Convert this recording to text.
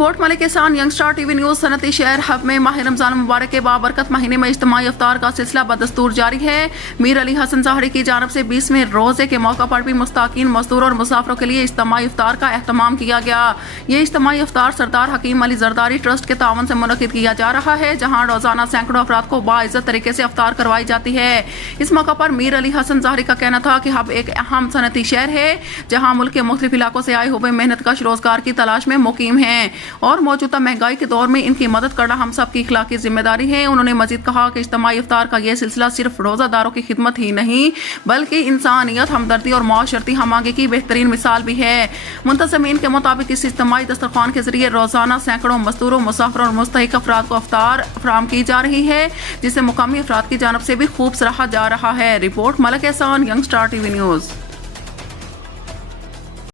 Report Malik Ahsan, young star T V news. صنعتی شہر hub میں ماہ رمضان مبارک کے بابرکت مہینے میں اجتماعی افطار کا سلسلہ بدستور جاری ہے۔ میر علی حسن ظاہری کی جانب سے 20ویں روزے کے موقع پر بھی مستحقین، مزدوروں اور مسافروں کے لیے اجتماعی افطار کا اہتمام کیا گیا۔ یہ اجتماعی افطار سردار حکیم علی زرداری ٹرسٹ کے تعاون سے منعقد کیا جا رہا ہے، جہاں روزانہ سینکڑوں افراد کو باعزت طریقے سے افطار کروائی جاتی ہے۔ اس موقع پر میر علی حسن ظاہری کا کہنا تھا کہ ہب ایک اہم صنعتی شہر ہے، جہاں ملک کے مختلف علاقوں سے آئے ہوئے محنت کش روزگار کی تلاش میں مقیم ہیں اور موجودہ مہنگائی کے دور میں ان کی مدد کرنا ہم سب کی اخلاقی ذمہ داری ہے۔ انہوں نے مزید کہا کہ اجتماعی افطار کا یہ سلسلہ صرف روزہ داروں کی خدمت ہی نہیں بلکہ انسانیت، ہمدردی اور معاشرتی ہم آہنگی کی بہترین مثال بھی ہے۔ منتظمین کے مطابق اس اجتماعی دسترخوان کے ذریعے روزانہ سینکڑوں مزدوروں، مسافروں اور مستحق افراد کو افطار فراہم کی جا رہی ہے، جسے مقامی افراد کی جانب سے بھی خوب سراہا جا رہا ہے۔ Report Malik Ahsan, young star T V news.